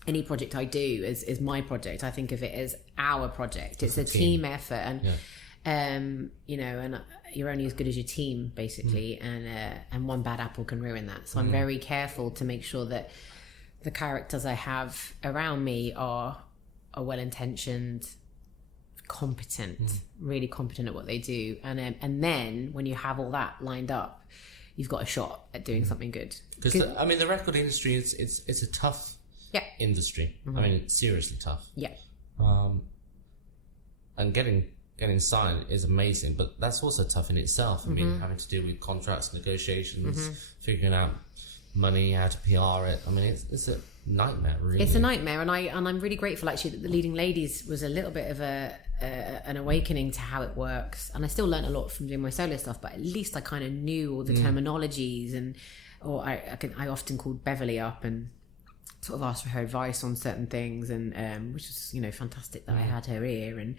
any project I do as my project. I think of it as our project. It's a team effort, and you know, and you're only as good as your team, basically. And one bad apple can ruin that. So I'm very careful to make sure that the characters I have around me are well-intentioned, competent, really competent at what they do. And then when you have all that lined up, you've got a shot at doing something good. Because the record industry it's a tough industry. I mean, it's seriously tough. Yeah. And getting signed is amazing, but that's also tough in itself. I mean, having to deal with contracts, negotiations, figuring out money, how to PR it. I mean, it's a nightmare, really. It's a nightmare, and I'm really grateful actually that the Leading Ladies was a little bit of an awakening to how it works. And I still learned a lot from doing my solo stuff, but at least I kind of knew all the terminologies, or I often called Beverley up and sort of asked for her advice on certain things, and which was, you know, fantastic that I had her ear. And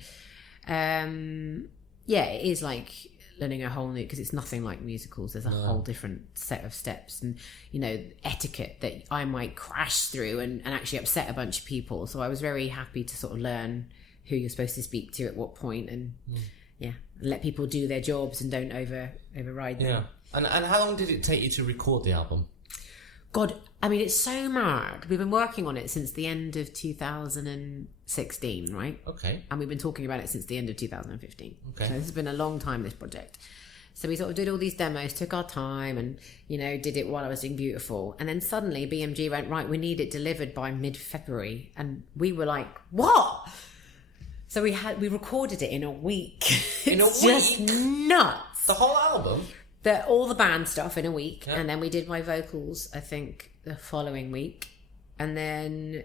it is like learning a whole new, because it's nothing like musicals. There's a whole different set of steps and, you know, etiquette that I might crash through and actually upset a bunch of people. So I was very happy to sort of learn who you're supposed to speak to at what point, and let people do their jobs and don't override them. And how long did it take you to record the album? God, I mean, it's so mad. We've been working on it since the end of 2016, right? Okay. And we've been talking about it since the end of 2015. Okay. So this has been a long time, this project. So we sort of did all these demos, took our time, and, you know, did it while I was doing Beautiful. And then suddenly BMG went, right, we need it delivered by mid-February. And we were like, what? So we recorded it in a week. In a week? Just nuts. The whole album? All the band stuff in a week, and then we did my vocals, I think, the following week, and then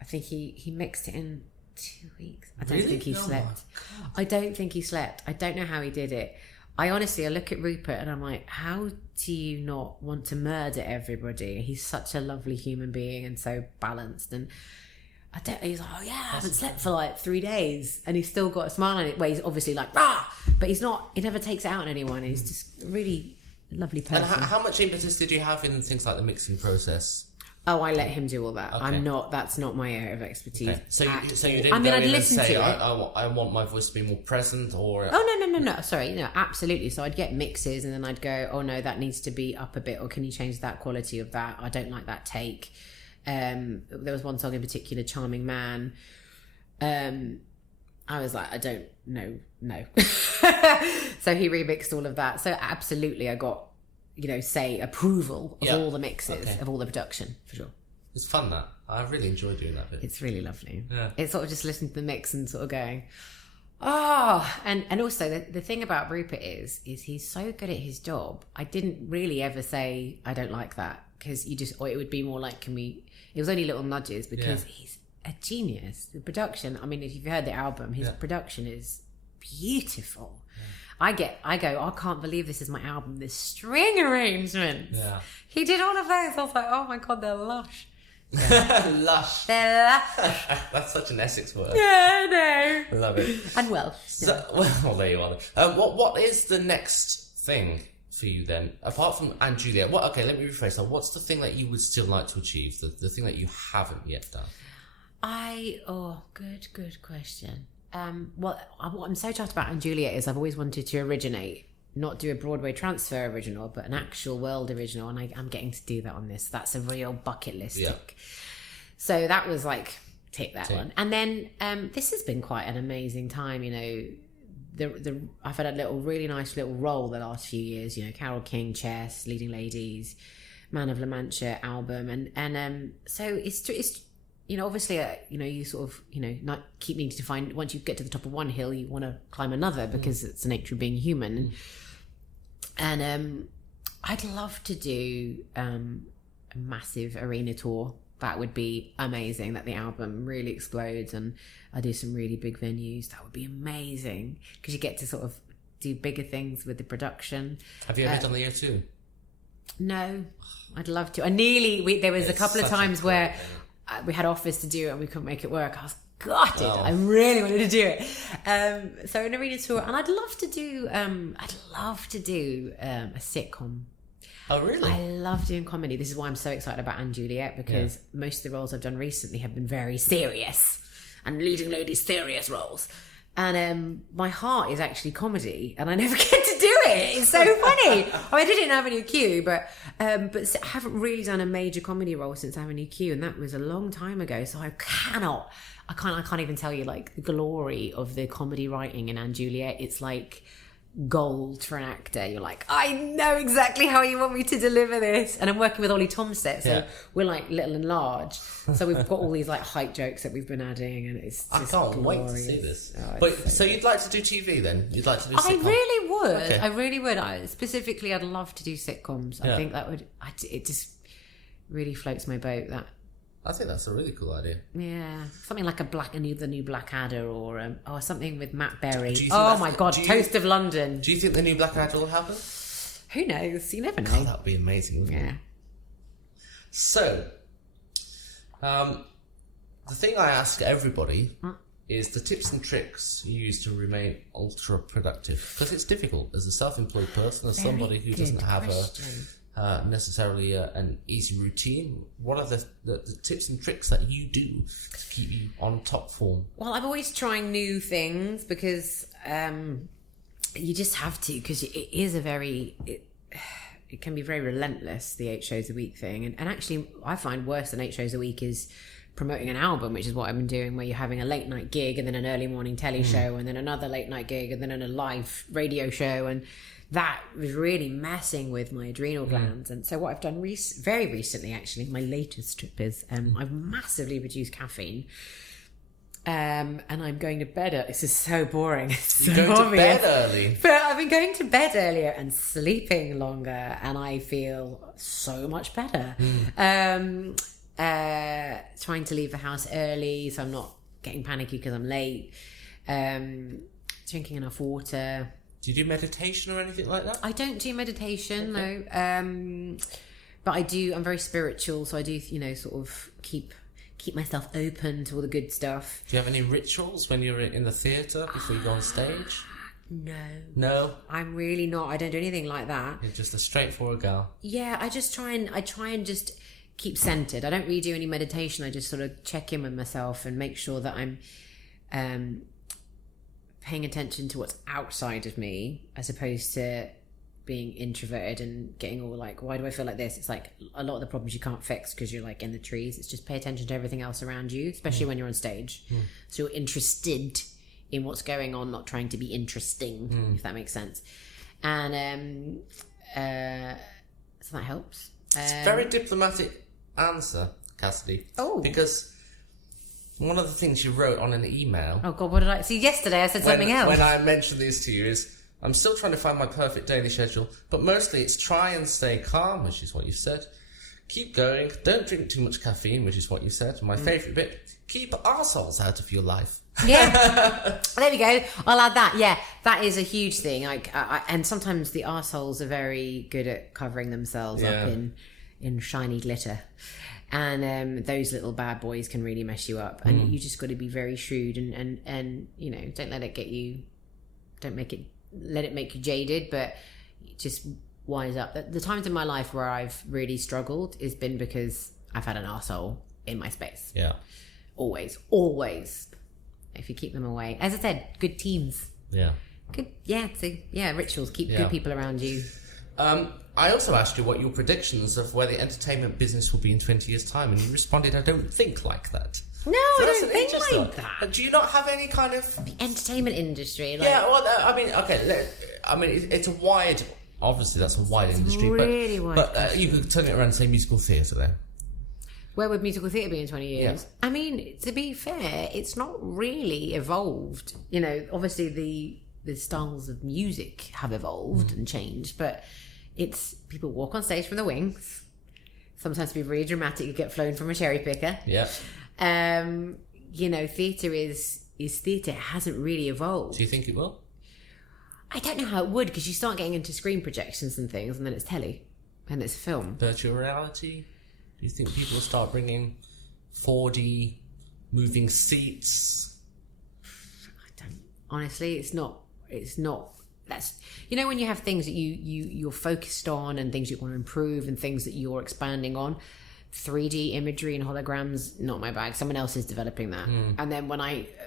I think he mixed it in 2 weeks. I don't Really? think he Oh slept. my God. I don't think he slept. I don't know how he did it. I look at Rupert and I'm like, how do you not want to murder everybody? He's such a lovely human being and so balanced. And he's like, oh yeah, I haven't slept for like 3 days. And he's still got a smile on it where he's obviously like, rah! But he never takes it out on anyone. He's just a really lovely person. And how much impetus did you have in things like the mixing process? Oh, I let him do all that. Okay. That's not my area of expertise. Okay. So you didn't I'd go in and listen say, to it. I want my voice to be more present, or... Oh, no. Sorry, no, absolutely. So I'd get mixes and then I'd go, oh no, that needs to be up a bit, or can you change that quality of that? I don't like that take. There was one song in particular, Charming Man. I was like, I don't know, no. So he remixed all of that. So absolutely I got, say approval of all the mixes, of all the production, for sure. It's fun, that. I really enjoy doing that bit. It's really lovely. Yeah. It's sort of just listening to the mix and sort of going, oh, and also the thing about Rupert is he's so good at his job. I didn't really ever say, I don't like that, because or it would be more like, it was only little nudges, because he's a genius. The production, I mean, if you've heard the album, his production is beautiful. I go, I can't believe this is my album. The string arrangements. Yeah. He did all of those. I was like, oh my God, they're lush. Lush. They're lush. That's such an Essex word. Yeah, I know. Love it. And Welsh. So, well, there you are. What is the next thing for you then, apart from and Juliet? Okay, let me rephrase that. What's the thing that you would still like to achieve? The thing that you haven't yet done? Good question. What I'm so chuffed about in Juliet is I've always wanted to originate, not do a Broadway transfer original, but an actual world original, and I'm getting to do that on this. That's a real bucket list tick. So that was like, tick that one. And then this has been quite an amazing time, I've had a really nice little role the last few years, Carole King, Chess, Leading Ladies, Man of La Mancha album, and so it's obviously, you sort of, not keep needing to find, once you get to the top of one hill, you want to climb another, because it's the nature of being human. And I'd love to do a massive arena tour. That would be amazing, that the album really explodes and I do some really big venues. That would be amazing, because you get to sort of do bigger things with the production. Have you ever done the year 2? No, I'd love to. There was a couple of times where we had offers to do it and we couldn't make it work. I was gutted. I really wanted to do it. So an arena tour, and I'd love to do a sitcom. Oh, really? I love doing comedy. This is why I'm so excited about Anne Juliet, because most of the roles I've done recently have been very serious and Leading Ladies serious roles. And my heart is actually comedy, and I never get to do it. It's so funny. I didn't have Avenue Q, but I haven't really done a major comedy role since Avenue Q, and that was a long time ago. So I can't even tell you like the glory of the comedy writing in Anne Juliet. It's like gold for an actor. You're like, I know exactly how you want me to deliver this. And I'm working with Ollie Tomset, so we're like little and large. So we've got all these like height jokes that we've been adding, and it's just I can't glorious. wait to see this. Oh, but so you'd like to do TV then? You'd like to do sitcom? I really would. Specifically, I'd love to do sitcoms. I think that would. It just really floats my boat. That. I think that's a really cool idea. Yeah, something like the new Blackadder, or something with Matt Berry. My God, Toast of London. Do you think the new Blackadder will happen? Who knows? You never know. God, that would be amazing, wouldn't it? So, the thing I ask everybody is the tips and tricks you use to remain ultra productive, because it's difficult as a self-employed person, as somebody who doesn't have necessarily an easy routine. What are the tips and tricks that you do to keep you on top form? Well, I'm always trying new things, because you just have to, because it is it can be very relentless, the 8 shows a week thing. And actually, I find worse than 8 shows a week is promoting an album, which is what I've been doing, where you're having a late night gig and then an early morning telly show and then another late night gig and then a live radio show, and that was really messing with my adrenal glands. And so what I've done very recently, actually, my latest trip is I've massively reduced caffeine, and I'm going to bed early. This is so boring. It's You're so going obvious. to bed early? But I've been going to bed earlier and sleeping longer, and I feel so much better. trying to leave the house early so I'm not getting panicky because I'm late. Drinking enough water. Do you do meditation or anything like that? I don't do meditation, okay. no. But I do. I'm very spiritual, so I do, sort of keep myself open to all the good stuff. Do you have any rituals when you're in the theatre before you go on stage? No. I'm really not. I don't do anything like that. You're just a straightforward girl. Yeah, I try and just keep centered. I don't really do any meditation. I just sort of check in with myself and make sure that I'm paying attention to what's outside of me as opposed to being introverted and getting all like, why do I feel like this? It's like a lot of the problems you can't fix because you're like in the trees. It's just pay attention to everything else around you, especially when you're on stage. So you're interested in what's going on, not trying to be interesting, if that makes sense. And so that helps. It's a very diplomatic answer, Cassidy. Oh. Because one of the things you wrote on an email... Oh, God, what did I... See, yesterday I said something else. When I mentioned these to you is, I'm still trying to find my perfect daily schedule, but mostly it's try and stay calm, which is what you said. Keep going. Don't drink too much caffeine, which is what you said. My favourite bit, keep arseholes out of your life. Yeah. There we go. I'll add that. Yeah, that is a huge thing. Like, and sometimes the arseholes are very good at covering themselves up in shiny glitter. And those little bad boys can really mess you up. And you just got to be very shrewd and don't let it get you... let it make you jaded, but just wise up. The times in my life where I've really struggled has been because I've had an arsehole in my space. Yeah. Always. If you keep them away. As I said, good teams. Yeah. Good, yeah, rituals. Keep good people around you. I also asked you what your predictions of where the entertainment business will be in 20 years' time, and you responded, I don't think like that. No, I don't think like that. Do you not have any kind of... The entertainment industry? Like... Yeah, well, I mean, okay, it's a wide... Obviously, that's a wide industry, really wide. But you could turn it around and say musical theatre then. Where would musical theatre be in 20 years? Yeah. I mean, to be fair, it's not really evolved. Obviously the styles of music have evolved and changed, but it's people walk on stage from the wings. Sometimes to be really dramatic, you get flown from a cherry picker. Yeah. Theatre is theatre. It hasn't really evolved. Do you think it will? I don't know how it would, because you start getting into screen projections and things, and then it's telly, and it's film. Virtual reality? Do you think people will start bringing 4D moving seats? I don't. Honestly, it's not. That's when you have things that you're focused on and things you want to improve and things that you're expanding on. 3D imagery and holograms, not my bag. Someone else is developing that. And then when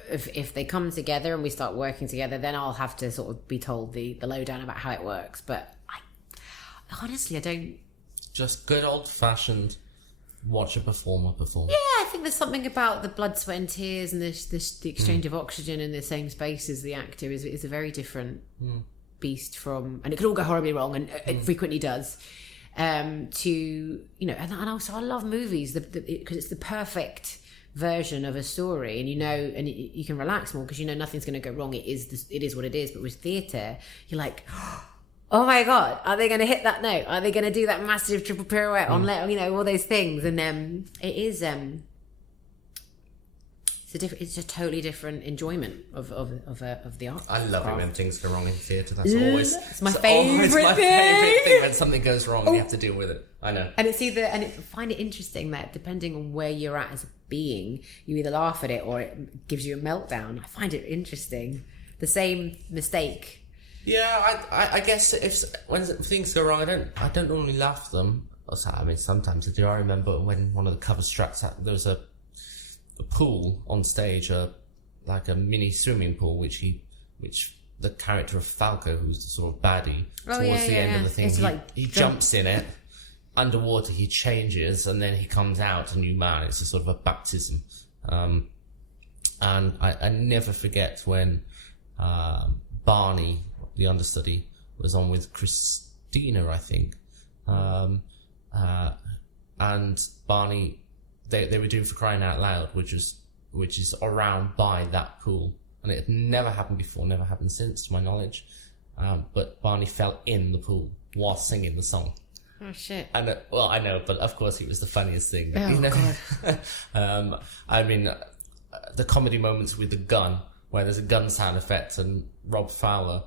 if they come together and we start working together, then I'll have to sort of be told the lowdown about how it works. But honestly, I don't. Just good old fashioned watch a performer perform. Yeah, I think there's something about the blood, sweat and tears and the exchange of oxygen in the same space as the actor is a very different beast from, and it could all go horribly wrong, and it frequently does. And also I love movies because it's the perfect version of a story, and you can relax more because nothing's going to go wrong. It is what it is. But with theatre, you're like, oh my God, are they going to hit that note? Are they going to do that massive triple pirouette on all those things? And it is it's a totally different enjoyment of the art. I love it when things go wrong in theatre. That's always it's my favourite thing when something goes wrong and you have to deal with it. I know. And I find it interesting that depending on where you're at as a being, you either laugh at it or it gives you a meltdown. I find it interesting. The same mistake. Yeah, I guess when things go wrong, I don't normally laugh at them. I mean, sometimes I do. I remember when one of the cover tracks, there was a pool on stage, like a mini swimming pool, which the character of Falco, who's the sort of baddie, towards the end of the thing, he jumps in it, underwater, he changes, and then he comes out a new man. It's a sort of a baptism. And I never forget when Barney, the understudy, was on with Christina, I think. And Barney, they were doing For Crying Out Loud, which is around by that pool. And it had never happened before, never happened since, to my knowledge. But Barney fell in the pool while singing the song. Oh, shit. I know, but of course it was the funniest thing. God. I mean, the comedy moments with the gun, where there's a gun sound effect and Rob Fowler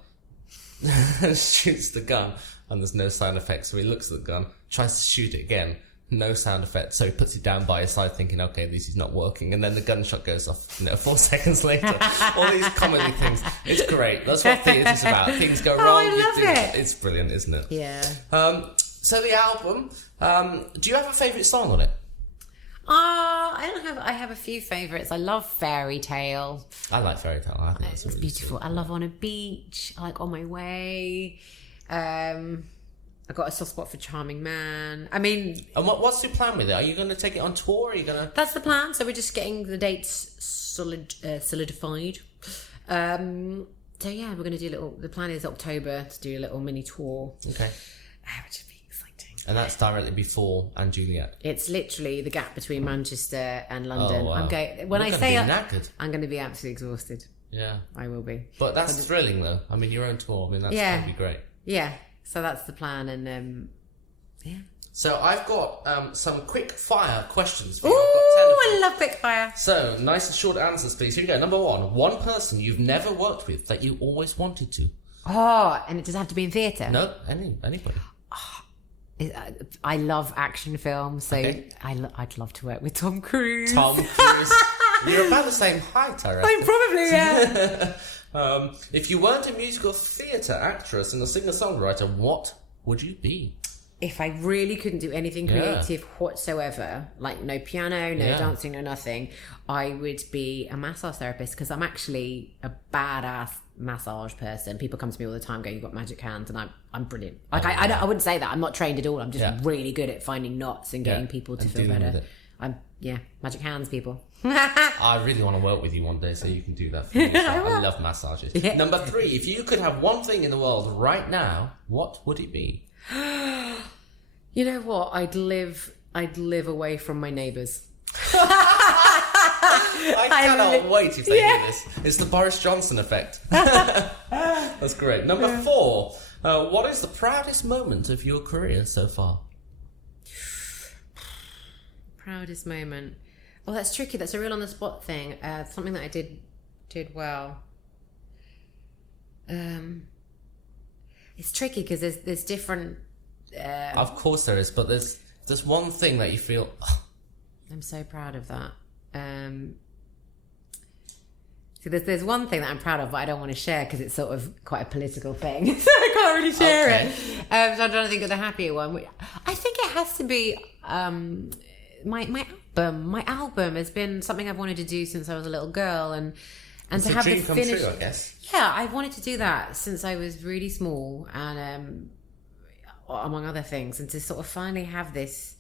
shoots the gun and there's no sound effect, so he looks at the gun, tries to shoot it again, no sound effect, so he puts it down by his side thinking, okay, this is not working, and then the gunshot goes off 4 seconds later. All these comedy things. It's great. That's what theatre's about. Things go wrong. I love it. It's brilliant, isn't it? Yeah. So the album, do you have a favourite song on it? I have a few favourites. I love Fairy Tale. I like Fairy Tale. I think It's beautiful. I love On a Beach. I like On My Way. I got a soft spot for Charming Man. I mean... And what's your plan with it? Are you going to take it on tour? Are you going to... That's the plan. So we're just getting the dates solidified. So yeah, we're going to do the plan is October to do a little mini tour. Okay. Which would be exciting. And that's directly before And Juliet. It's literally the gap between Manchester and London. Oh, wow. I'm going to be absolutely exhausted. Yeah. I will be. But that's thrilling though. I mean, your own tour. I mean, that's going to be great. Yeah. So that's the plan, and yeah. So I've got some quick fire questions for you. Ooh, I've got 10 of them. I love quick fire. So nice and short answers, please. Here we go. Number 1: one person you've never worked with that you always wanted to. Oh, and it doesn't have to be in theatre. No, anybody. I love action films, so Okay. I'd love to work with Tom Cruise. Tom Cruise. You're about the same height, I reckon. I'm probably, yeah. If you weren't a musical theatre actress and a singer-songwriter, what would you be? If I really couldn't do anything creative whatsoever, like no piano, no dancing, no nothing, I would be a massage therapist, because I'm actually a badass massage person. People come to me all the time going, you've got magic hands, and I'm brilliant. Like I wouldn't say that. I'm not trained at all. I'm just really good at finding knots and getting people to feel better. Magic hands, people. I really want to work with you one day so you can do that for me. I love massages. Yeah. Number 3, if you could have one thing in the world right now, what would it be? You know what? I'd live away from my neighbours. I cannot wait if they hear this. It's the Boris Johnson effect. That's great. Number 4, what is the proudest moment of your career so far? Proudest moment. Oh, that's tricky. That's a real on the spot thing. Something that I did well. It's tricky because there's different. Of course there is, but there's one thing that you feel. I'm so proud of that. So there's one thing that I'm proud of, but I don't want to share because it's sort of quite a political thing, so I can't really share it. So I'm trying to think of the happier one. I think it has to be my album. My album has been something I've wanted to do since I was a little girl, and it's to a have dream the come finish. true, I guess. Yeah, I've wanted to do that since I was really small, and among other things, and to sort of finally have this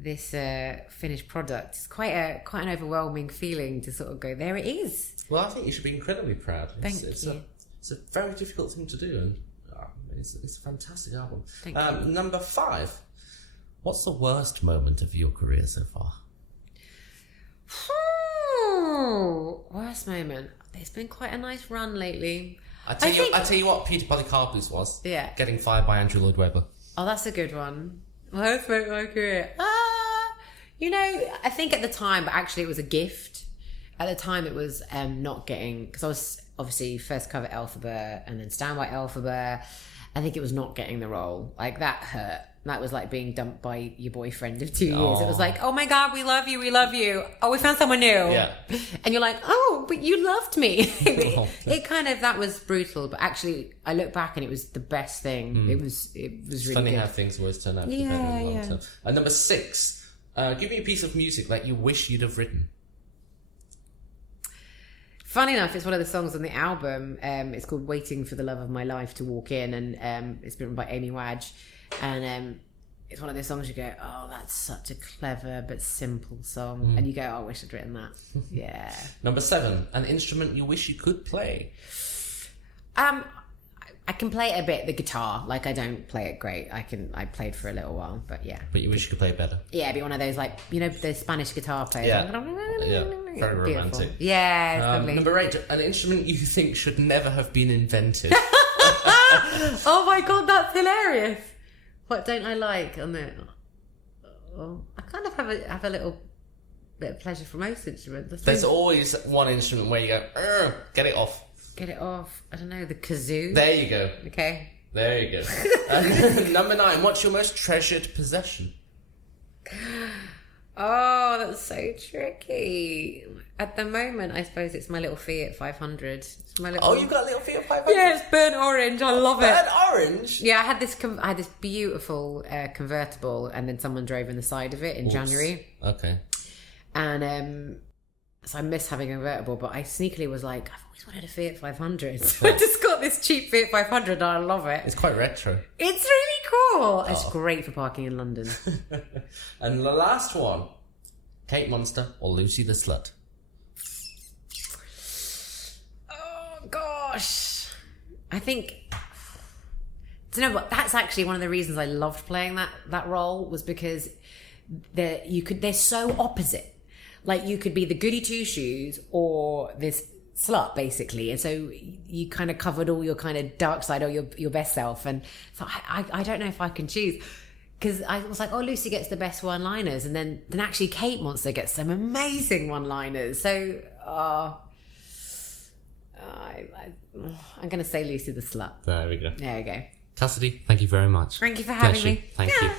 finished product. It's quite an overwhelming feeling to sort of go, there it is. Well, I think you should be incredibly proud. Thank you. It's a very difficult thing to do, and it's a fantastic album. Thank you. Number 5, what's the worst moment of your career so far? Worst moment. It's been quite a nice run lately. I tell you what Peter Polycarpus was. Yeah. Getting fired by Andrew Lloyd Webber. Oh, that's a good one. Worst moment of my career. I think at the time, but actually it was a gift. At the time it was not getting, because I was obviously first cover Elphaba and then stand by Elphaba. I think it was not getting the role. Like, that hurt. That was like being dumped by your boyfriend of 2 years. It was like, oh my God, we love you. Oh, we found someone new. Yeah. And you're like, oh, but you loved me. It kind of, that was brutal. But actually, I look back and it was the best thing. It was it's really funny good. how things always turn out to be better in the long term. And number 6, give me a piece of music that you wish you'd have written. Funny enough, it's one of the songs on the album. It's called Waiting for the Love of My Life to Walk In, and it's been written by Amy Wadge. And it's one of those songs you go, oh, that's such a clever but simple song. And you go, oh, I wish I'd written that. Yeah. Number 7, an instrument you wish you could play. I can play it a bit, the guitar. Like, I don't play it great. I played for a little while, but yeah. But you wish you could play it better. Yeah, be one of those, like, the Spanish guitar players. Yeah, very romantic. Yeah, it's lovely. Number 8, an instrument you think should never have been invented. Oh my God, that's hilarious. What don't I like on the? Oh, I kind of have a little bit of pleasure from most instruments. There's always one instrument where you go, get it off. Get it off. I don't know, the kazoo. There you go. Okay. There you go. Number 9. What's your most treasured possession? Oh, that's so tricky. At the moment, I suppose it's my little Fiat 500. It's my little... Oh, you've got a little Fiat 500? Yeah, it's burnt orange. I love it. Burnt orange? Yeah, I had this beautiful convertible, and then someone drove in the side of it in January. Okay. And so I miss having a convertible, but I sneakily was like, I've always wanted a Fiat 500. So I just got this cheap Fiat 500 and I love it. It's quite retro. It's really cool. It's great for parking in London. And the last one, Kate Monster or Lucy the Slut? Oh, gosh. I think... Do you know what? That's actually one of the reasons I loved playing that role, was because they're so opposite. Like, you could be the goody two-shoes or this slut, basically. And so you kind of covered all your kind of dark side or your best self. And so I don't know if I can choose. Because I was like, oh, Lucy gets the best one-liners. And then actually Kate Monster gets some amazing one-liners. So I'm going to say Lucy the Slut. There we go. There we go. Cassidy, thank you very much. Thank you for having me. Thank you.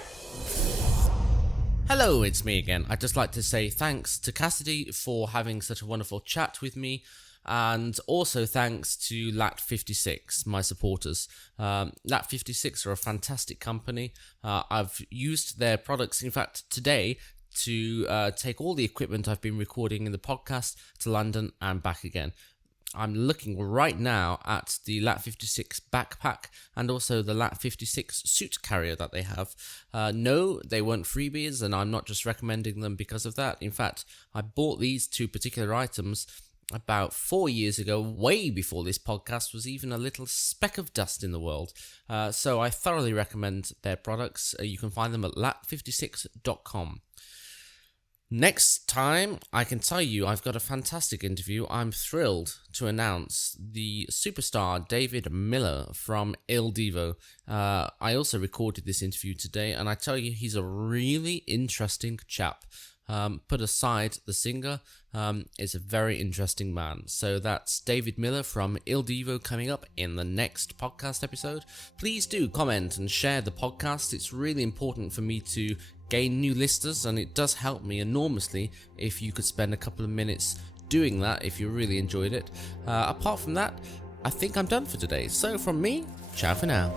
Hello, it's me again. I'd just like to say thanks to Cassidy for having such a wonderful chat with me, and also thanks to Lat56, my supporters. Lat56 are a fantastic company. I've used their products, in fact, today to take all the equipment I've been recording in the podcast to London and back again. I'm looking right now at the Lat56 backpack and also the Lat56 suit carrier that they have. No, they weren't freebies, and I'm not just recommending them because of that. In fact, I bought these two particular items about 4 years ago, way before this podcast was even a little speck of dust in the world. So I thoroughly recommend their products. You can find them at lat56.com. Next time, I can tell you I've got a fantastic interview. I'm thrilled to announce the superstar David Miller from Il Divo. I also recorded this interview today, and I tell you, he's a really interesting chap. Put aside the singer, is a very interesting man. So that's David Miller from Il Divo coming up in the next podcast episode. Please do comment and share the podcast. It's really important for me to gain new listeners, and it does help me enormously if you could spend a couple of minutes doing that if you really enjoyed it. Apart from that, I think I'm done for today. So from me, ciao for now.